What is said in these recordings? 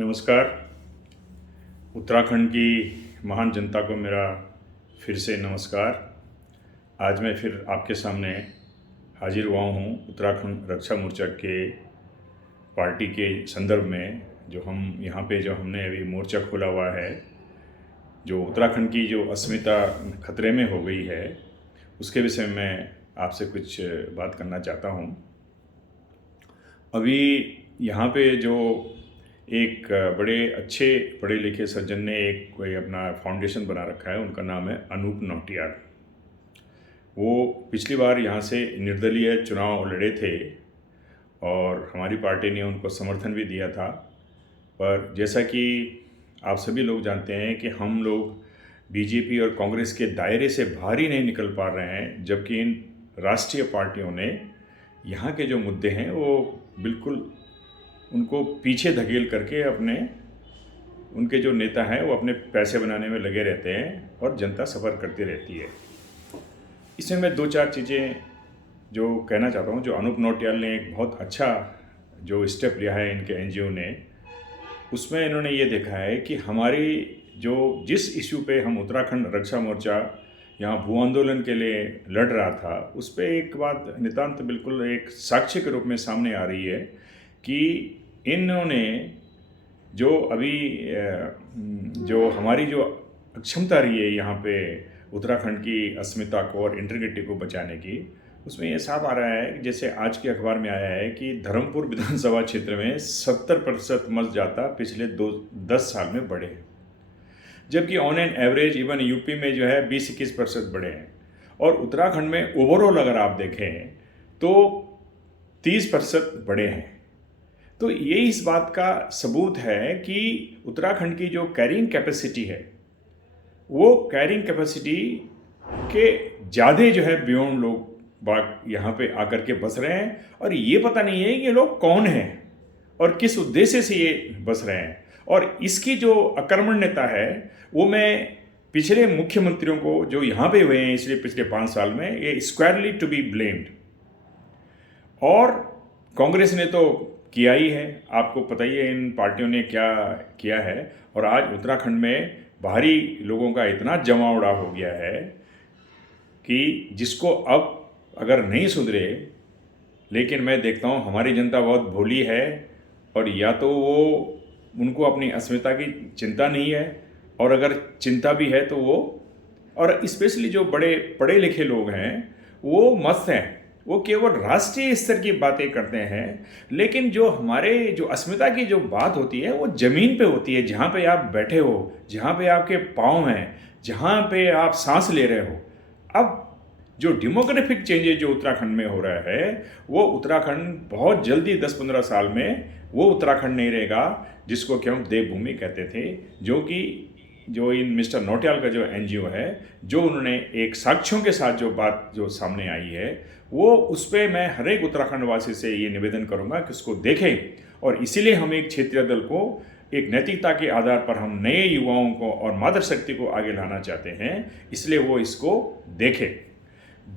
नमस्कार। उत्तराखंड की महान जनता को मेरा फिर से नमस्कार। आज मैं फिर आपके सामने हाजिर हुआ हूँ उत्तराखंड रक्षा मोर्चा के पार्टी के संदर्भ में। जो हमने अभी मोर्चा खोला हुआ है, जो उत्तराखंड की जो अस्मिता खतरे में हो गई है, उसके विषय में मैं आपसे कुछ बात करना चाहता हूँ। अभी यहाँ पे जो एक बड़े अच्छे पढ़े लिखे सज्जन ने एक कोई अपना फाउंडेशन बना रखा है, उनका नाम है अनूप नौटियाल। वो पिछली बार यहाँ से निर्दलीय चुनाव लड़े थे और हमारी पार्टी ने उनको समर्थन भी दिया था। पर जैसा कि आप सभी लोग जानते हैं कि हम लोग बीजेपी और कांग्रेस के दायरे से बाहर ही नहीं निकल पा रहे हैं, जबकि इन राष्ट्रीय पार्टियों ने यहाँ के जो मुद्दे हैं वो बिल्कुल उनको पीछे धकेल करके उनके जो नेता हैं वो अपने पैसे बनाने में लगे रहते हैं और जनता सफ़र करती रहती है। इसमें मैं दो चार चीज़ें जो कहना चाहता हूँ। जो अनूप नौटियाल ने एक बहुत अच्छा जो स्टेप लिया है इनके एनजीओ ने, उसमें इन्होंने ये देखा है कि हमारी जिस इश्यू पे हम उत्तराखंड रक्षा मोर्चा यहाँ भू आंदोलन के लिए लड़ रहा था, उस पर एक बात नितांत बिल्कुल एक साक्ष्य के रूप में सामने आ रही है कि इन्होंने जो अभी जो हमारी जो अक्षमता रही है यहाँ पे उत्तराखंड की अस्मिता को और इंटीग्रिटी को बचाने की, उसमें ये साफ आ रहा है कि जैसे आज के अखबार में आया है कि धर्मपुर विधानसभा क्षेत्र में 70% मतदाता पिछले 10 साल में बढ़े हैं, जबकि on an average even UP में जो है 20-21% बढ़े हैं। और उत्तराखंड में ओवरऑल अगर आप देखें तो 30% बढ़े हैं। तो ये इस बात का सबूत है कि उत्तराखंड की जो कैरिंग कैपेसिटी है, वो कैरिंग कैपेसिटी के ज़्यादा जो है बियॉन्ड लोग बाग यहाँ पे आकर के बस रहे हैं। और ये पता नहीं है कि ये लोग कौन हैं और किस उद्देश्य से ये बस रहे हैं। और इसकी जो अकर्मण्यता है वो मैं पिछले मुख्यमंत्रियों को जो यहाँ पे हुए हैं इसलिए पिछले 5 साल में, ये स्क्वायरली टू बी ब्लेम्ड। और कांग्रेस ने तो किया ही है, आपको पता ही है इन पार्टियों ने क्या किया है। और आज उत्तराखंड में बाहरी लोगों का इतना जमावड़ा हो गया है कि जिसको अब अगर नहीं सुधरे, लेकिन मैं देखता हूँ हमारी जनता बहुत भोली है और या तो उनको अपनी अस्मिता की चिंता नहीं है, और अगर चिंता भी है तो और स्पेशली जो बड़े पढ़े लिखे लोग हैं वो मस्त हैं, वो केवल राष्ट्रीय स्तर की बातें करते हैं। लेकिन जो हमारे जो अस्मिता की जो बात होती है वो ज़मीन पे होती है, जहाँ पे आप बैठे हो, जहाँ पे आपके पाँव हैं, जहाँ पे आप सांस ले रहे हो। अब जो डेमोग्राफिक चेंजेस जो उत्तराखंड में हो रहा है, वो उत्तराखंड बहुत जल्दी 10-15 साल में वो उत्तराखंड नहीं रहेगा जिसको कि हम देवभूमि कहते थे। जो इन मिस्टर नौटियाल का जो एनजीओ है, जो उन्होंने एक साक्ष्यों के साथ जो बात जो सामने आई है, वो उस पर मैं हर एक उत्तराखंड वासी से ये निवेदन करूँगा कि उसको देखें। और इसीलिए हम एक क्षेत्रीय दल को एक नैतिकता के आधार पर हम नए युवाओं को और मातृशक्ति को आगे लाना चाहते हैं, इसलिए वो इसको देखें।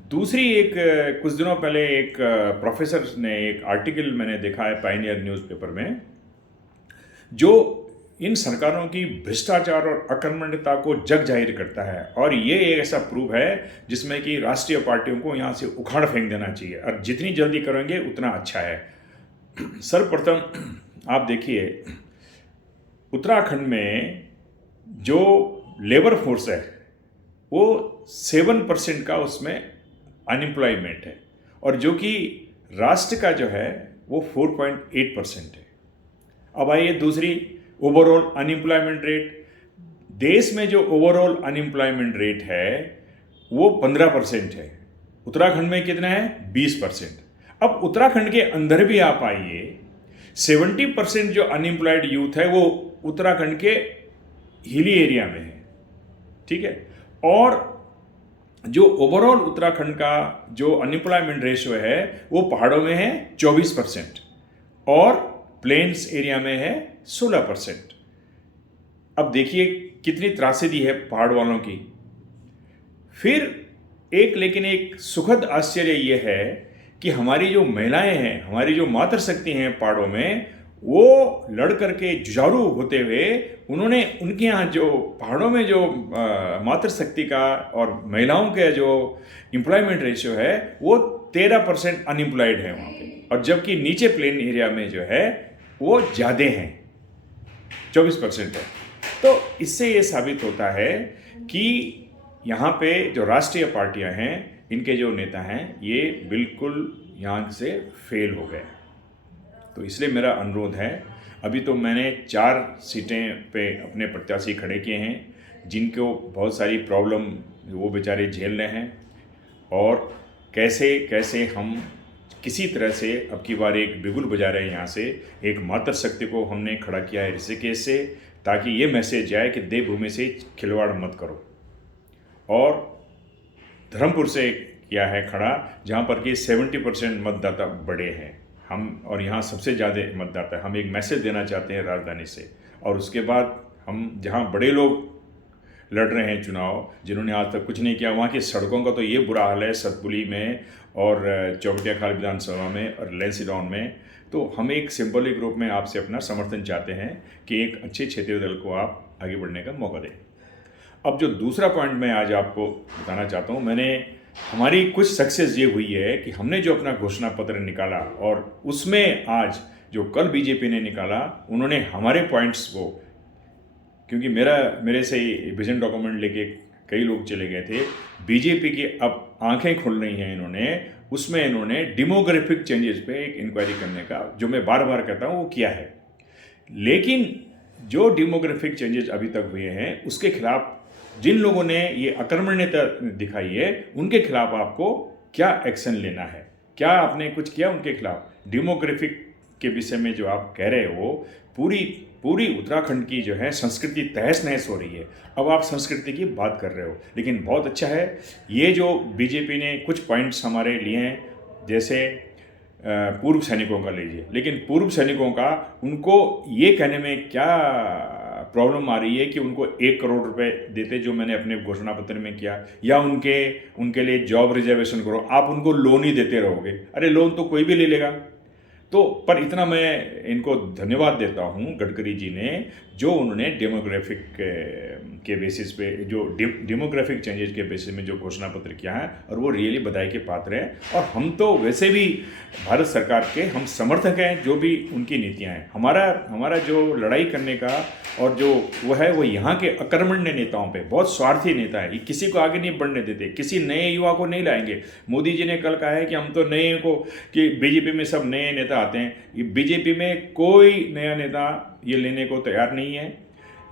दूसरी कुछ दिनों पहले एक प्रोफेसर ने एक आर्टिकल मैंने देखा है पायनियर न्यूज़पेपर में, जो इन सरकारों की भ्रष्टाचार और अकर्मण्यता को जग जाहिर करता है। और ये एक ऐसा प्रूफ है जिसमें कि राष्ट्रीय पार्टियों को यहाँ से उखाड़ फेंक देना चाहिए, और जितनी जल्दी करेंगे उतना अच्छा है। सर्वप्रथम आप देखिए, उत्तराखंड में जो लेबर फोर्स है वो 7% का उसमें अनएम्प्लॉयमेंट है, और जो कि राष्ट्र का जो है वो 4.8% है। अब आइए दूसरी, ओवरऑल अनएम्प्लॉयमेंट रेट। देश में जो ओवरऑल अनएम्प्लॉयमेंट रेट है वो 15% है, उत्तराखंड में कितना है? 20%। अब उत्तराखंड के अंदर भी आप आइए, 70% जो अनएम्प्लॉयड यूथ है वो उत्तराखंड के हिली एरिया में है, ठीक है। और जो ओवरऑल उत्तराखंड का जो अनएम्प्लॉयमेंट रेशियो है वो पहाड़ों में है 24% और प्लेन्स एरिया में है 16%। अब देखिए कितनी त्रासदी है पहाड़ वालों की। फिर लेकिन एक सुखद आश्चर्य ये है कि हमारी जो महिलाएं हैं, हमारी जो मातृशक्ति हैं पहाड़ों में, वो लड़ करके जुझारू होते हुए उन्होंने उनके यहाँ जो पहाड़ों में जो मातृशक्ति का और महिलाओं के जो एम्प्लॉयमेंट रेशियो है वो 13% अनएम्प्लॉयड है वहाँ पे, और जबकि नीचे प्लेन एरिया में जो है वो ज़्यादा हैं, 24% है। तो इससे ये साबित होता है कि यहाँ पे जो राष्ट्रीय पार्टियाँ हैं, इनके जो नेता हैं, ये बिल्कुल यहाँ से फेल हो गए। तो इसलिए मेरा अनुरोध है, अभी तो मैंने 4 सीटें पे अपने प्रत्याशी खड़े किए हैं, जिनको बहुत सारी प्रॉब्लम वो बेचारे झेल रहे हैं, और कैसे कैसे हम किसी तरह से अब की बार एक बिगुल बजा रहे हैं। यहाँ से एक मातृशक्ति को हमने खड़ा किया है ऋषिकेश से, ताकि ये मैसेज जाए कि देवभूमि से खिलवाड़ मत करो। और धर्मपुर से किया है खड़ा, जहाँ पर कि 70% मतदाता बड़े हैं हम, और यहाँ सबसे ज़्यादा मतदाता है। हम एक मैसेज देना चाहते हैं राजधानी से। और उसके बाद हम जहाँ बड़े लोग लड़ रहे हैं चुनाव, जिन्होंने आज तक कुछ नहीं किया, वहाँ की सड़कों का तो ये बुरा हाल है, सतपुली में और चौबटिया खाल विधानसभा में और लेंसीडाउन में। तो हम एक सिंबॉलिक रूप में आपसे अपना समर्थन चाहते हैं कि एक अच्छे क्षेत्रीय दल को आप आगे बढ़ने का मौका दें। अब जो दूसरा पॉइंट मैं आज आपको बताना चाहता हूँ, हमारी कुछ सक्सेस ये हुई है कि हमने जो अपना घोषणा पत्र निकाला, और उसमें आज जो कल बीजेपी ने निकाला, उन्होंने हमारे पॉइंट्स को, क्योंकि मेरे से विजन डॉक्यूमेंट लेके कई लोग चले गए थे, बीजेपी की अब आंखें खुल रही हैं इन्होंने। उसमें इन्होंने डेमोग्राफिक चेंजेस पे एक इंक्वायरी करने का, जो मैं बार बार कहता हूँ, वो किया है। लेकिन जो डेमोग्राफिक चेंजेस अभी तक हुए हैं, उसके खिलाफ जिन लोगों ने ये अकर्मण्यता दिखाई है, उनके खिलाफ आपको क्या एक्शन लेना है, क्या आपने कुछ किया उनके खिलाफ? डेमोग्राफिक के विषय में जो आप कह रहे हो, पूरी उत्तराखंड की जो है संस्कृति तहस नहस हो रही है। अब आप संस्कृति की बात कर रहे हो, लेकिन बहुत अच्छा है ये जो बीजेपी ने कुछ पॉइंट्स हमारे लिए हैं, जैसे पूर्व सैनिकों का लीजिए। लेकिन पूर्व सैनिकों का, उनको ये कहने में क्या प्रॉब्लम आ रही है कि उनको 1 करोड़ रुपए देते, जो मैंने अपने घोषणा पत्र में किया, या उनके लिए जॉब रिजर्वेशन करो। आप उनको लोन ही देते रहोगे, अरे लोन तो कोई भी ले लेगा। तो पर इतना मैं इनको धन्यवाद देता हूँ गडकरी जी ने, जो उन्होंने डेमोग्राफिक के बेसिस पे, जो डेमोग्राफिक चेंजेस के बेसिस में जो घोषणा पत्र किया है, और वो रियली बधाई के पात्र हैं। और हम तो वैसे भी भारत सरकार के हम समर्थक हैं, जो भी उनकी नीतियाँ हैं। हमारा जो लड़ाई करने का और जो वो है, वो यहाँ के अकर्मण्य नेताओं पे, बहुत स्वार्थी नेता है, ये किसी को आगे नहीं बढ़ने देते, किसी नए युवा को नहीं लाएंगे। मोदी जी ने कल कहा है कि हम तो नए को, कि बीजेपी में सब नए नेता आते हैं। ये बीजेपी में कोई नया नेता ये लेने को तैयार नहीं है।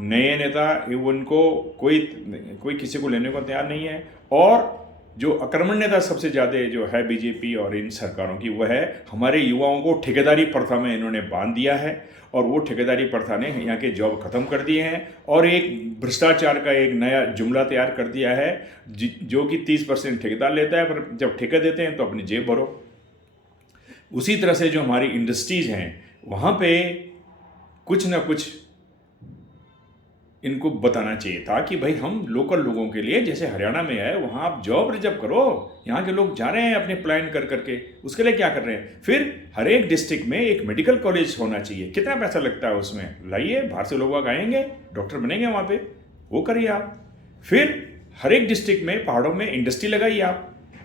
नए नेता उनको कोई किसी को लेने को तैयार नहीं है। और जो अकर्मण्यता सबसे ज़्यादा जो है बीजेपी और इन सरकारों की, वह है हमारे युवाओं को ठेकेदारी प्रथा में इन्होंने बांध दिया है, और वो ठेकेदारी प्रथा ने यहाँ के जॉब ख़त्म कर दिए हैं, और एक भ्रष्टाचार का एक नया जुमला तैयार कर दिया है, जो कि 30% ठेकेदार लेता है, पर जब ठेका देते हैं तो अपनी जेब भरो। उसी तरह से जो हमारी इंडस्ट्रीज़ हैं, वहाँ पे कुछ ना कुछ इनको बताना चाहिए था कि भाई हम लोकल लोगों के लिए, जैसे हरियाणा में है, वहाँ आप जॉब रिजर्व करो। यहाँ के लोग जा रहे हैं अपने प्लान कर करके, उसके लिए क्या कर रहे हैं? फिर हर एक डिस्ट्रिक्ट में एक मेडिकल कॉलेज होना चाहिए। कितना पैसा लगता है उसमें? लाइए, बाहर से लोग आएंगे, डॉक्टर बनेंगे वहाँ पे, वो करिए आप। फिर हर एक डिस्ट्रिक्ट में, पहाड़ों में इंडस्ट्री लगाइए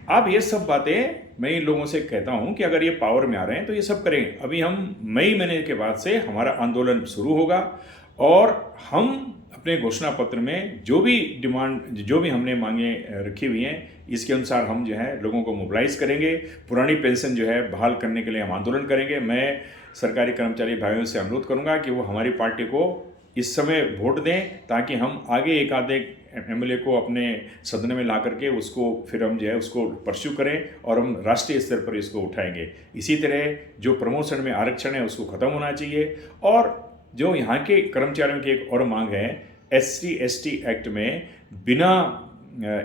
आप ये सब बातें मैं इन लोगों से कहता हूं कि अगर ये पावर में आ रहे हैं तो ये सब करें। अभी हम मई महीने के बाद से हमारा आंदोलन शुरू होगा, और हम अपने घोषणा पत्र में जो भी डिमांड, जो भी हमने मांगे रखी हुई हैं, इसके अनुसार हम जो है लोगों को मोबिलाइज करेंगे। पुरानी पेंशन जो है बहाल करने के लिए हम आंदोलन करेंगे। मैं सरकारी कर्मचारी भाइयों से अनुरोध करूंगा कि वो हमारी पार्टी को इस समय वोट दें, ताकि हम आगे एक आधे एमएलए को अपने सदन में ला करके उसको फिर हम जो है उसको परस्यू करें, और हम राष्ट्रीय स्तर पर इसको उठाएंगे। इसी तरह जो प्रमोशन में आरक्षण है उसको ख़त्म होना चाहिए। और जो यहाँ के कर्मचारियों की एक और मांग है, SC/ST एक्ट में बिना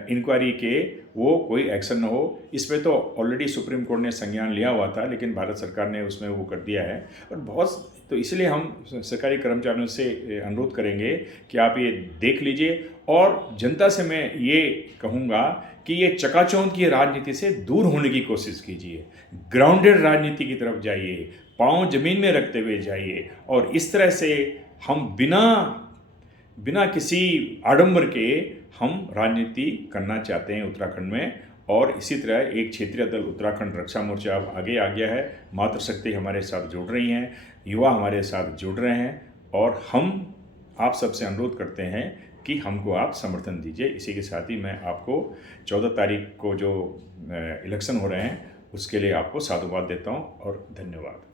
इंक्वायरी के वो कोई एक्शन न हो। इस पर तो ऑलरेडी सुप्रीम कोर्ट ने संज्ञान लिया हुआ था, लेकिन भारत सरकार ने उसमें वो कर दिया है। और तो इसलिए हम सरकारी कर्मचारियों से अनुरोध करेंगे कि आप ये देख लीजिए। और जनता से मैं ये कहूँगा कि ये चकाचौंध की राजनीति से दूर होने की कोशिश कीजिए, ग्राउंडेड राजनीति की तरफ जाइए। पाँव जमीन में रखते हुए जाइए और इस तरह से हम बिना किसी आडंबर के हम राजनीति करना चाहते हैं उत्तराखंड में। और इसी तरह एक क्षेत्रीय दल उत्तराखंड रक्षा मोर्चा अब आगे आ गया है, मातृशक्ति हमारे साथ जुड़ रही हैं, युवा हमारे साथ जुड़ रहे हैं और हम आप सबसे अनुरोध करते हैं कि हमको आप समर्थन दीजिए। इसी के साथ ही मैं आपको 14 तारीख को जो इलेक्शन हो रहे हैं उसके लिए आपको साधुवाद देता हूँ और धन्यवाद।